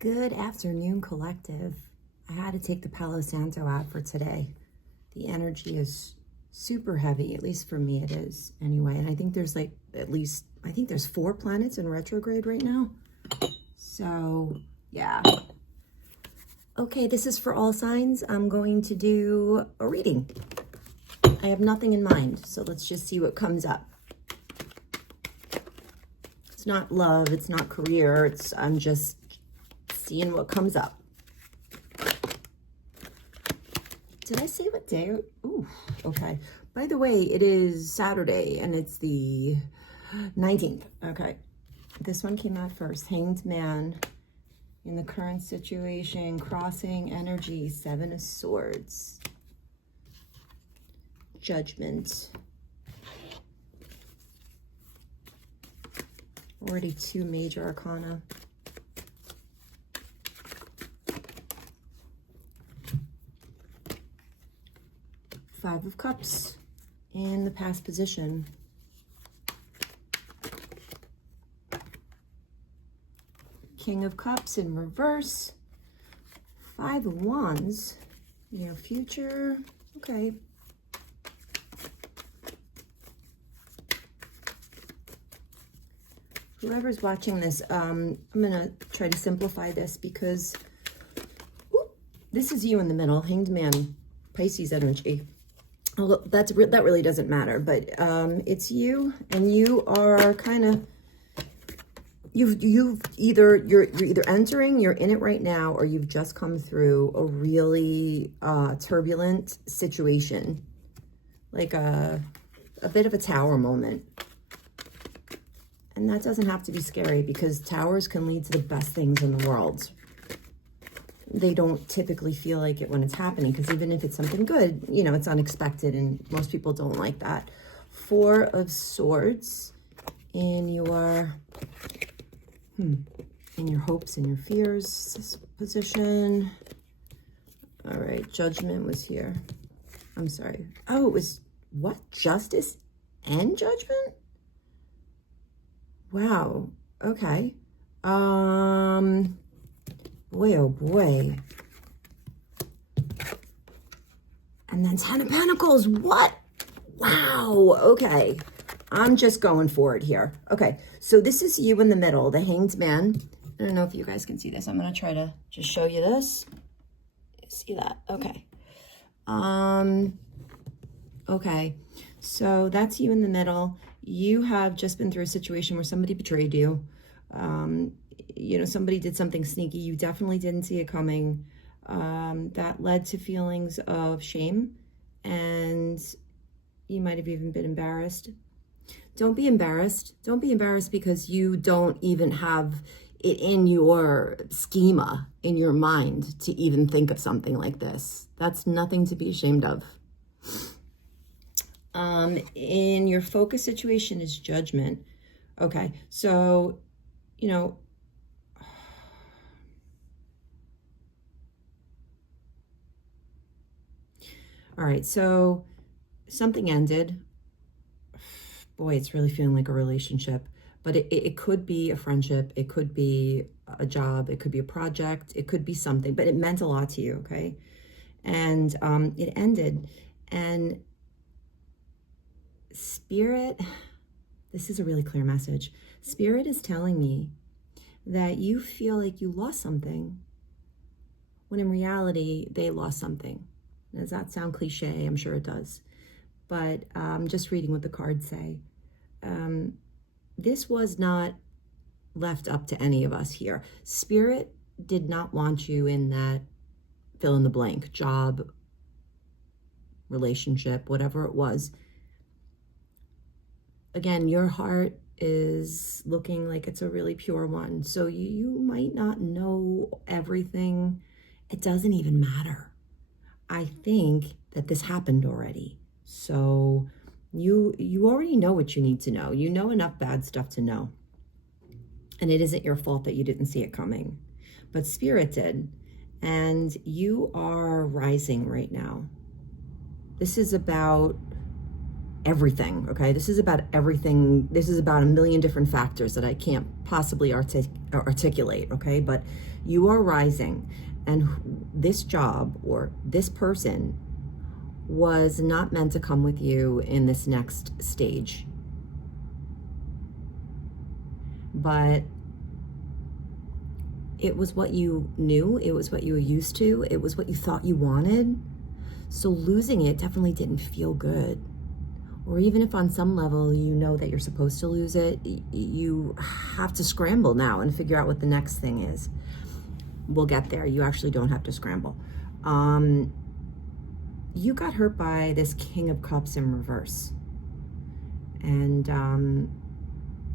Good afternoon, collective. I had to take the Palo Santo out for today. The energy is super heavy, at least for me it is anyway. And I think there's like I think there's 4 planets in retrograde right now. So yeah. Okay, this is for all signs. I'm going to do a reading. I have nothing in mind, so let's just see what comes up. It's not love, it's not career, I'm just seeing what comes up. Did I say what day? Ooh, okay. By the way, it is Saturday and it's the 19th. Okay. This one came out first. Hanged Man in the current situation, crossing energy, 7 of Swords. Judgment. Already 2 major arcana. Five of Cups in the past position. King of Cups in reverse. 5 of Wands, near future. Okay. Whoever's watching this, I'm gonna try to simplify this because this is you in the middle, Hanged Man, Pisces energy. That really doesn't matter, but it's you, and you are kind of you're either entering, you're in it right now, or you've just come through a really turbulent situation, like a bit of a tower moment. And that doesn't have to be scary because towers can lead to the best things in the world. They don't typically feel like it when it's happening, because even if it's something good, you know, it's unexpected and most people don't like that. 4 of Swords in your hopes and your fears position. All right, Judgment was here. I'm sorry. Oh, it was what? Justice and Judgment? Wow. Okay. Boy, oh boy. And then 10 of Pentacles. What? Wow. Okay. I'm just going for it here. Okay. So this is you in the middle, the Hanged Man. I don't know if you guys can see this. I'm going to try to just show you this. See that? Okay. Okay. So that's you in the middle. You have just been through a situation where somebody betrayed you. You know, somebody did something sneaky. You definitely didn't see it coming. That led to feelings of shame, and you might have even been embarrassed. Don't be embarrassed. Don't be embarrassed because you don't even have it in your schema, in your mind, to even think of something like this. That's nothing to be ashamed of. In your focus situation is Judgment. Okay, so, you know, all right, so something ended. Boy, it's really feeling like a relationship, but it could be a friendship. It could be a job. It could be a project. It could be something, but it meant a lot to you, okay? And it ended, and Spirit, this is a really clear message. Spirit is telling me that you feel like you lost something, when in reality, they lost something. Does that sound cliche? I'm sure it does. But just reading what the cards say. This was not left up to any of us here. Spirit did not want you in that fill in the blank, job, relationship, whatever it was. Again, your heart is looking like it's a really pure one. So you might not know everything. It doesn't even matter. I think that this happened already. So you already know what you need to know. You know enough bad stuff to know. And it isn't your fault that you didn't see it coming. But Spirit did. And you are rising right now. This is about everything, okay? This is about everything. This is about a million different factors that I can't possibly articulate, okay? But you are rising, and this job or this person was not meant to come with you in this next stage. But it was what you knew, it was what you were used to, it was what you thought you wanted. So losing it definitely didn't feel good. Or even if on some level you know that you're supposed to lose it, you have to scramble now and figure out what the next thing is. We'll get there. You actually don't have to scramble. You got hurt by this King of Cups in reverse. And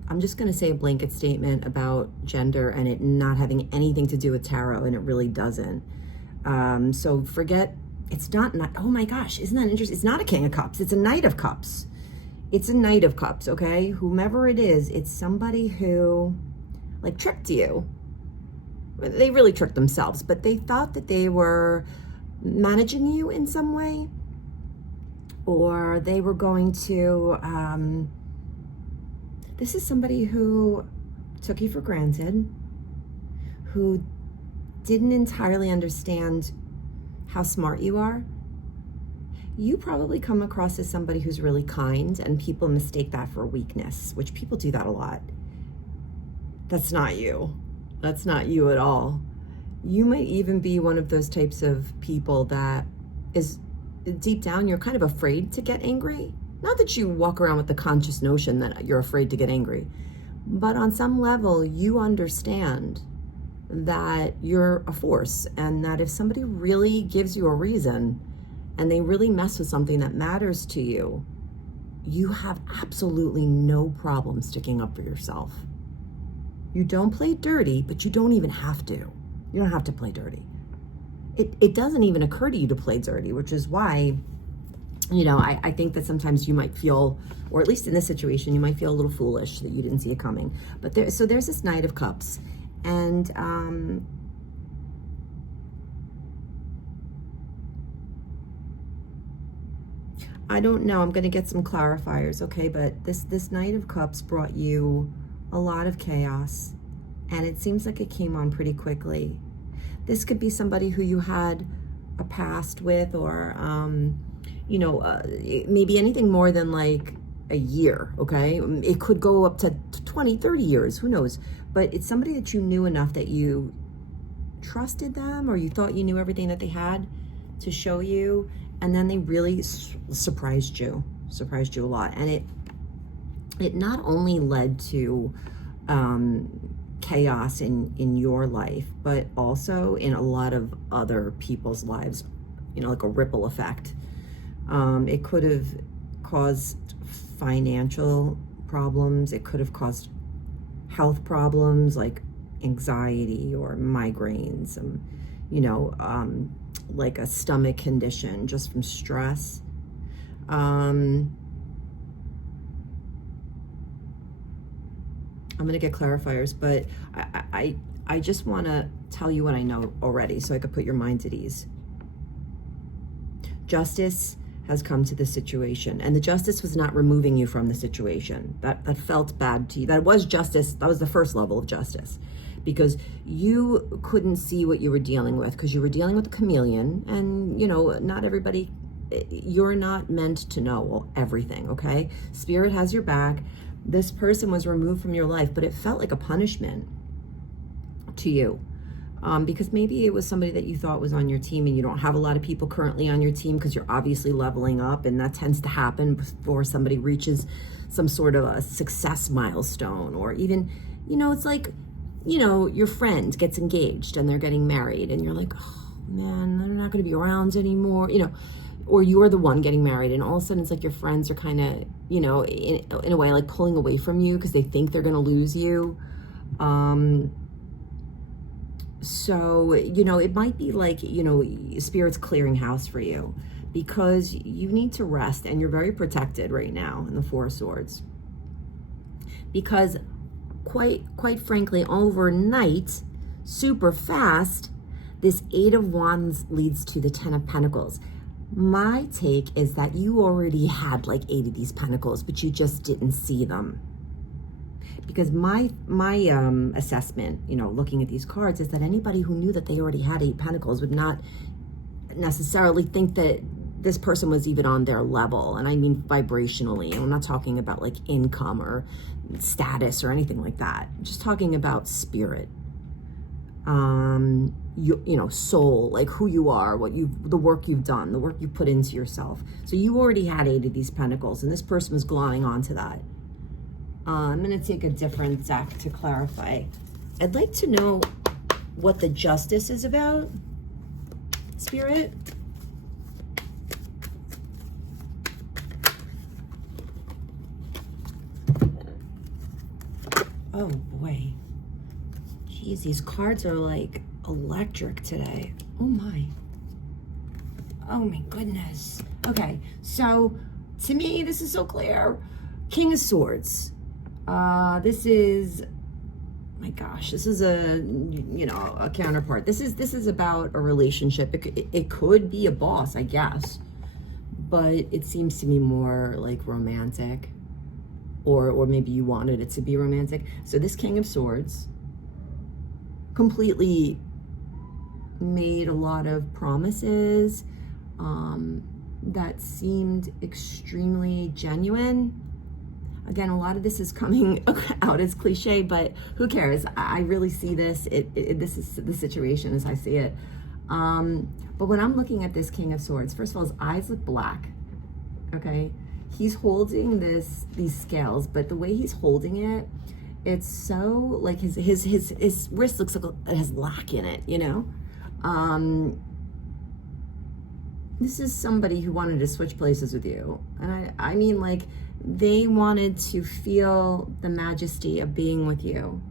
I'm just going to say a blanket statement about gender and it not having anything to do with tarot, and it really doesn't. So forget, it's not, oh my gosh, isn't that interesting? It's not a King of Cups, it's a Knight of Cups. It's a Knight of Cups, okay? Whomever it is, it's somebody who like tricked you. They really tricked themselves, but they thought that they were managing you in some way, or they were going to, this is somebody who took you for granted, who didn't entirely understand how smart you are. You probably come across as somebody who's really kind, and people mistake that for weakness, which people do that a lot. That's not you. That's not you at all. You might even be one of those types of people that is deep down, you're kind of afraid to get angry. Not that you walk around with the conscious notion that you're afraid to get angry, but on some level, you understand that you're a force, and that if somebody really gives you a reason and they really mess with something that matters to you, you have absolutely no problem sticking up for yourself. You don't play dirty, but you don't even have to. You don't have to play dirty. It doesn't even occur to you to play dirty, which is why, you know, I think that sometimes you might feel, or at least in this situation, you might feel a little foolish that you didn't see it coming. But so there's this Knight of Cups, and I don't know, I'm going to get some clarifiers, okay? But this Knight of Cups brought you a lot of chaos, and it seems like it came on pretty quickly. This could be somebody who you had a past with, or you know, maybe anything more than like a year, okay? It could go up to 20, 30 years, who knows? But it's somebody that you knew enough that you trusted them, or you thought you knew everything that they had to show you, and then they really surprised you a lot. And it not only led to chaos in your life, but also in a lot of other people's lives, you know, like a ripple effect. It could have caused financial problems. It could have caused health problems like anxiety or migraines, you know, like a stomach condition just from stress. I'm going to get clarifiers, but I just want to tell you what I know already so I could put your minds at ease. Justice has come to the situation, and the justice was not removing you from the situation. That felt bad to you. That was justice. That was the first level of justice, because you couldn't see what you were dealing with, because you were dealing with a chameleon, and you know, not everybody, you're not meant to know everything, okay? Spirit has your back. This person was removed from your life, but it felt like a punishment to you. Because maybe it was somebody that you thought was on your team, and you don't have a lot of people currently on your team because you're obviously leveling up, and that tends to happen before somebody reaches some sort of a success milestone. Or even, you know, it's like, you know, your friend gets engaged and they're getting married, and you're like, oh man, they're not going to be around anymore, you know, or you're the one getting married, and all of a sudden it's like your friends are kind of, you know, in a way like pulling away from you because they think they're going to lose you. So, you know, it might be like, you know, Spirit's clearing house for you, because you need to rest, and you're very protected right now in the Four of Swords. Because quite frankly, overnight, super fast, this Eight of Wands leads to the Ten of Pentacles. My take is that you already had like 8 of these pentacles, but you just didn't see them. Because my assessment, you know, looking at these cards, is that anybody who knew that they already had 8 pentacles would not necessarily think that this person was even on their level. And I mean vibrationally. And I'm not talking about like income or status or anything like that. I'm just talking about spirit. You know, soul, like who you are, the work you've done, the work you put into yourself. So you already had 8 of these pentacles, and this person was glowing onto that. I'm going to take a different deck to clarify. I'd like to know what the justice is about, Spirit. Oh boy. Jeez, these cards are like electric today. Oh my. Oh my goodness. Okay, so to me, this is so clear. King of Swords. This is, my gosh, this is a, you know, a counterpart. This is about a relationship. It could be a boss, I guess, but it seems to me more like romantic, or maybe you wanted it to be romantic. So this King of Swords completely made a lot of promises that seemed extremely genuine. Again, a lot of this is coming out as cliche, but who cares? I really see this. This is the situation as I see it. But when I'm looking at this King of Swords, first of all, his eyes look black. Okay, he's holding these scales, but the way he's holding it, it's so like his wrist looks like it has lack in it. You know, this is somebody who wanted to switch places with you, and I mean like. They wanted to feel the majesty of being with you,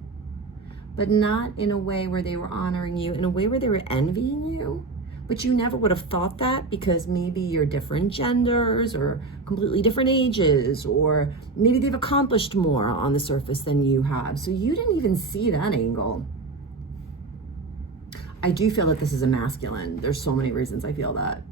but not in a way where they were honoring you, in a way where they were envying you. But you never would have thought that, because maybe you're different genders or completely different ages, or maybe they've accomplished more on the surface than you have. So you didn't even see that angle. I do feel that this is a masculine. There's so many reasons I feel that.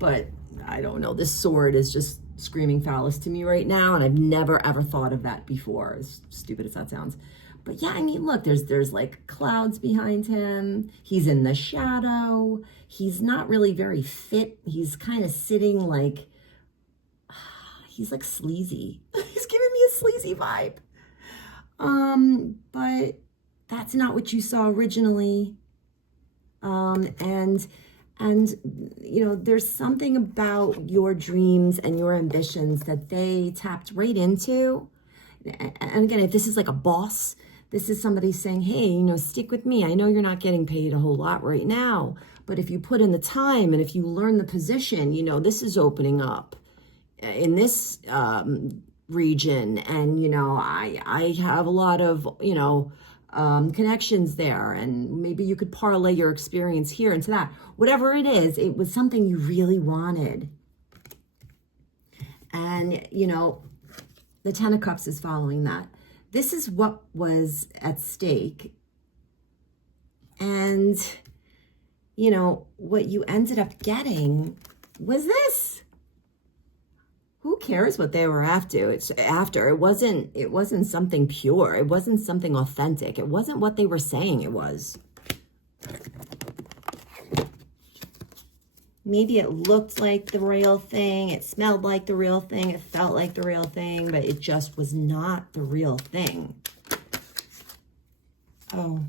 But I don't know. This sword is just screaming phallus to me right now, and I've never ever thought of that before, as stupid as that sounds. But yeah, I mean, look, there's like clouds behind him. He's in the shadow. He's not really very fit. He's kind of sitting like, he's like sleazy. He's giving me a sleazy vibe. But that's not what you saw originally. And, you know, there's something about your dreams and your ambitions that they tapped right into. And again, if this is like a boss, this is somebody saying, hey, you know, stick with me. I know you're not getting paid a whole lot right now, but if you put in the time and if you learn the position, you know, this is opening up in this region. And, you know, I have a lot of, you know, connections there, and maybe you could parlay your experience here into that. Whatever it is, it was something you really wanted. And, you know, the Ten of Cups is following that. This is what was at stake. And, you know, what you ended up getting was this. Who cares what they were after? It wasn't something pure. It wasn't something authentic. It wasn't what they were saying it was. Maybe it looked like the real thing. It smelled like the real thing. It felt like the real thing, but it just was not the real thing. Oh,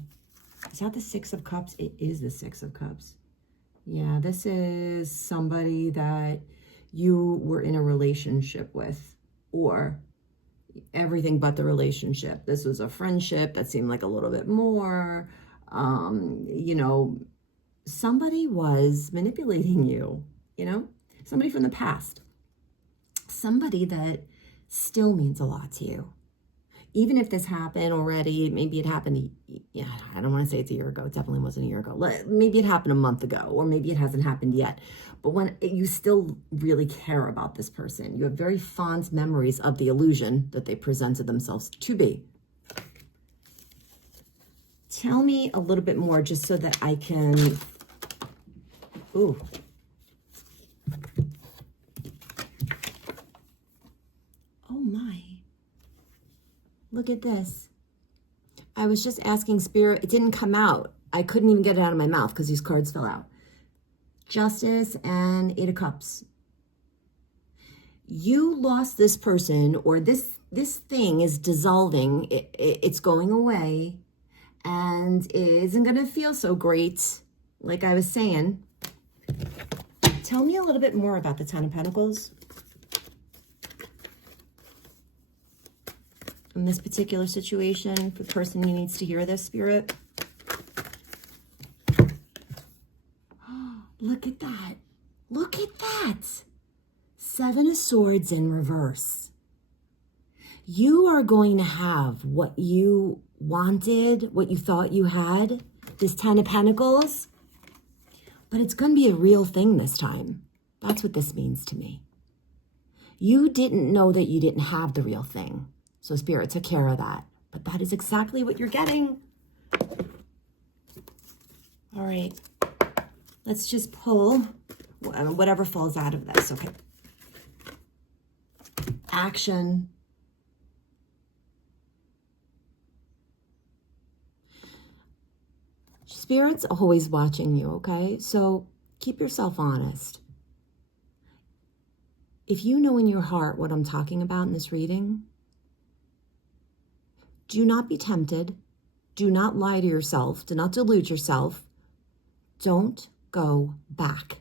is that the Six of Cups? It is the Six of Cups. Yeah, this is somebody that you were in a relationship with, or everything but the relationship. This was a friendship that seemed like a little bit more, you know, somebody was manipulating you, you know, somebody from the past, somebody that still means a lot to you. Even if this happened already, maybe it happened, yeah, I don't want to say it's a year ago. It definitely wasn't a year ago. Maybe it happened a month ago, or maybe it hasn't happened yet. But when you still really care about this person, you have very fond memories of the illusion that they presented themselves to be. Tell me a little bit more, just so that I can, ooh, look at this. I was just asking Spirit. It didn't come out. I couldn't even get it out of my mouth because these cards fell out. Justice and 8 of Cups. You lost this person, or this thing is dissolving. It's going away, and it isn't going to feel so great. Like I was saying. Tell me a little bit more about the 10 of Pentacles. In this particular situation, for the person who needs to hear this, Spirit. Look at that. Look at that. 7 of Swords in reverse. You are going to have what you wanted, what you thought you had, this 10 of Pentacles, but it's going to be a real thing this time. That's what this means to me. You didn't know that you didn't have the real thing. So Spirit took care of that. But that is exactly what you're getting. All right. Let's just pull whatever falls out of this. Okay. Action. Spirit's always watching you, okay? So keep yourself honest. If you know in your heart what I'm talking about in this reading, do not be tempted. Do not lie to yourself. Do not delude yourself. Don't go back.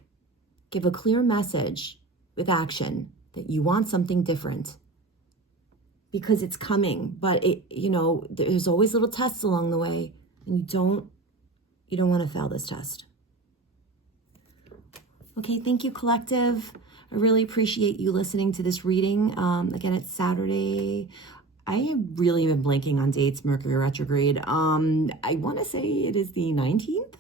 Give a clear message with action that you want something different, because it's coming. But there's always little tests along the way, and you don't want to fail this test. Okay, thank you, collective. I really appreciate you listening to this reading. Again, it's Saturday. I really have been blanking on dates, Mercury retrograde. I want to say it is the 19th.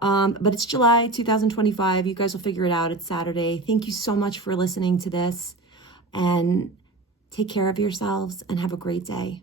But it's July 2025. You guys will figure it out. It's Saturday. Thank you so much for listening to this. And take care of yourselves and have a great day.